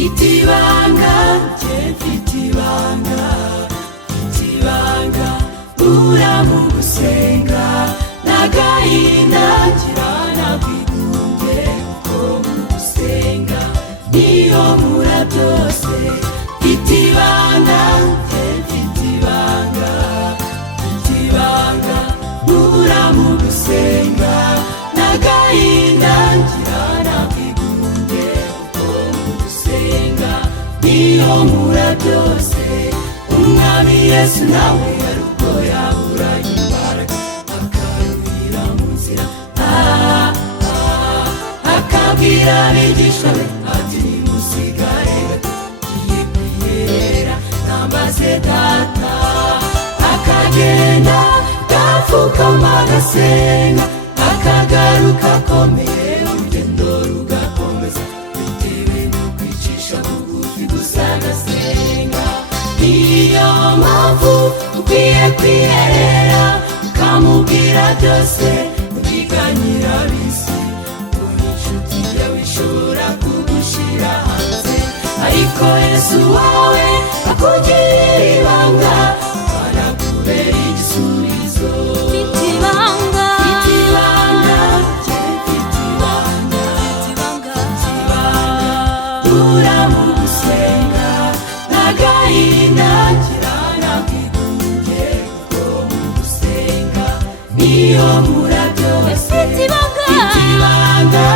Fitibanga, fitibanga, fitibanga, uramu gusenga, nagahinda kirana kwigunge, kuko mu gusenga niyo mura byose. Fitibanga, fitibanga, fitibanga, uramu gusenga, nagahinda kirana kwigunge, kuko mu gusenga niyo mura byose. Umwami Yesu nawe yaruko yaburaye imbaraga, akaruhira mu nzira, akabwira abigishwa be ati nimusigare tugiye kwiyerera nambaze Data. Akagenda gapfukama agasenga, akagaruka akomeye, urugendo rugakomeza, bitewe no kwicisha bugufi gusa agasenga. Niyo mpamvu ukwiye kwiyerera, ukamubwira byose, ubiganyira bisi, uri inshuti yawe ishobora kugushira hanze, ariko Yesu wawe akugirira ibanga, akanakubera igisubizo. Fitibanga, Fitibanga, fitibanga, fitibanga, uramu gusenga, nagahinda kirana kwigunge, kuko mu gusenga niyo mura byose. Fitibanga, Fitibanga,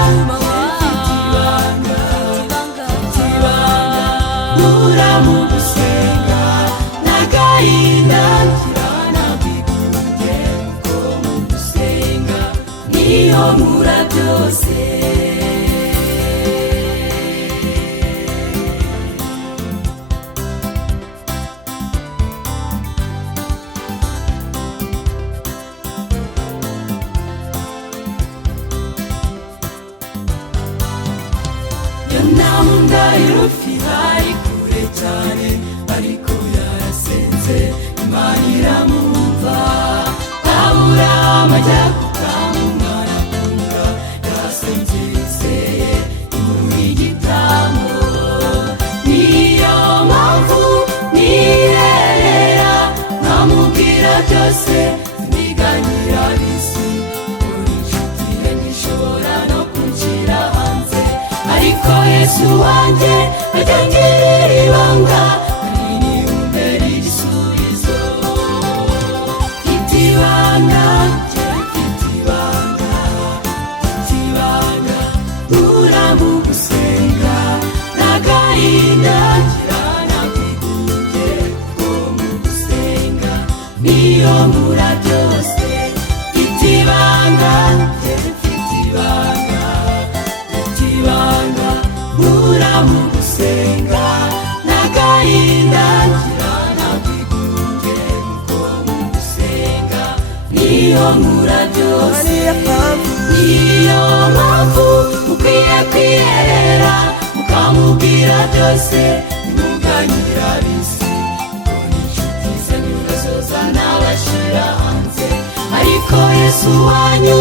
Fitibanga, fitibanga, fitibanga, uramu gusenga, nagahinda kirana kwigunge, kuko mu gusenga niyo mura byose. Yonamunda irufi hari kure cyane, ariko yarasenze Imana iramwumva. Aburahamu ajya gukama umwana akunda, yasenze yizeye imuha igitambo. Niyo mpamvu niyerera, nkamubwira byose, siniganyira bisi, uri inshuti ye ntishobora no kunshyira hanze, ariko Yesu wanjye ajya angirira ibanga, ari niwumbera igisubizo. Fitibanga, fitibanga, fitibanga, uramu gusenga, nagahinda kirana kwigunge, kuko mu gusenga niyo mura byose. Fitibanga, fitibanga, fitibanga, uramu gusenga, nagahinda kirana kwigunge, kuko mu gusenga niyo mura byose. Niyo mpamvu ukwiye kwiyerera, ukamubwira byose, nimuganyira bisi, kuko n'inshuti ze nibazoza nabashira hanze, ariko Yesu wanyu